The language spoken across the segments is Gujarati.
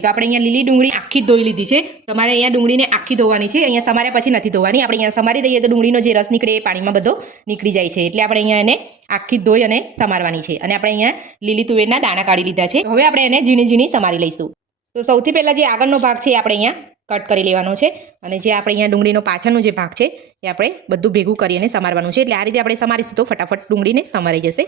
તો આપણે અહીંયા લીલી ડુંગળી આખી ધોઈ લીધી છે. તમારે અહીંયા ડુંગળીને આખી ધોવાની છે. અહીંયા સમારે પછી નથી ધોવાની. આપણે અહીંયા સમારી દઈએ તો ડુંગળીનો જે રસ નીકળે એ પાણીમાં બધો નીકળી જાય છે. એટલે આપણે અહીંયા એને આખી ધોઈ અને સમારવાની છે. અને આપણે અહીંયા લીલી તુવેરના દાણા કાઢી લીધા છે. હવે આપણે એને ઝીણી ઝીણી સમારી લઈશું. તો સૌથી પહેલાં જે આગળનો ભાગ છે એ આપણે અહીંયા કટ કરી લેવાનો છે. અને જે આપણે અહીંયા ડુંગળીનો પાછળનો જે ભાગ છે એ આપણે બધું ભેગું કરી અને સમારવાનું છે. એટલે આ રીતે આપણે સમારીશું તો ફટાફટ ડુંગળીને સમારાઈ જશે.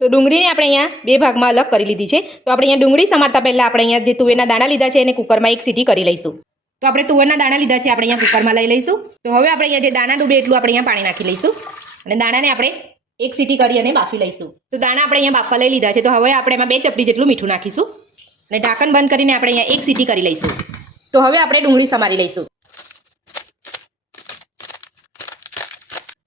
તો ડુંગળીને આપણે અહીંયા બે ભાગમાં અલગ કરી લીધી છે. તો આપણે અહીંયા ડુંગળી સમારતા પહેલાં આપણે અહીંયા જે તુવેરના દાણા લીધા છે એને કુકરમાં એક સીટી કરી લઈશું. તો આપણે તુવેરના દાણા લીધા છે, આપણે અહીંયા કુકરમાં લઈ લઈશું. તો હવે આપણે અહીંયા જે દાણા ડૂબે એટલું આપણે અહીંયા પાણી નાખી લઈશું. અને દાણાને આપણે એક સીટી કરી અને બાફી લઈશું. તો દાણા આપણે અહીંયા બાફવા લઈ લીધા છે. તો હવે આપણે એમાં બે ચપટી જેટલું મીઠું નાખીશું. અને ઢાંકણ બંધ કરીને આપણે અહીંયા એક સીટી કરી લઈશું. તો હવે આપણે ડુંગળી સમારી લઈશું.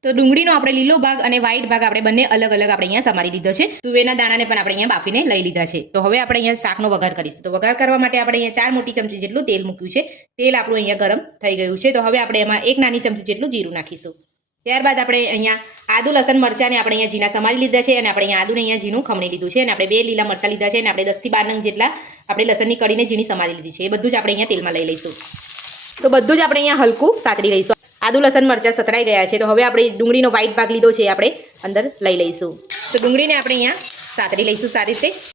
તો ડુંગળીનો આપણે લીલો ભાગ અને વ્હાઈટ ભાગ આપણે બંને અલગ અલગ આપણે અહીંયા સમારી દીધો છે. તુવેરના દાણાને પણ આપણે અહીંયા બાફીને લઈ લીધા છે. તો હવે આપણે અહીંયા શાકનો વઘાર કરીશું. તો વઘાર કરવા માટે આપણે અહીંયા ચાર મોટી ચમચી જેટલું તેલ મૂક્યું છે. તેલ આપણું અહીંયા ગરમ થઈ ગયું છે. તો હવે આપણે એમાં એક નાની ચમચી જેટલું જીરું નાખીશું. ત્યારબાદ આપણે અહીંયા આદુ, લસણ, મરચાંને આપણે અહીંયા ઝીણા સમારી લીધા છે અને આપણે અહીંયા આદુને અહીંયા ઝીણું ખમણી લીધું છે અને આપણે બે લીલા મરચાં લીધા છે અને આપણે દસથી બાર નંગ જેટલા આપણે લસણની કડીને ઝીણી સમારી લીધી છે. એ બધું જ આપણે અહીંયા તેલમાં લઈ લઈશું. તો બધું જ આપણે અહીંયા હલકું સાતડી લઈશું. આદુ લસણ મરચાં સતરાઈ ગયા છે. તો હવે આપણે ડુંગળીનો વ્હાઈટ ભાગ લીધો છે આપણે અંદર લઈ લઈશું. તો ડુંગળીને આપણે અહીંયા સાતરી લઈશું સારી રીતે.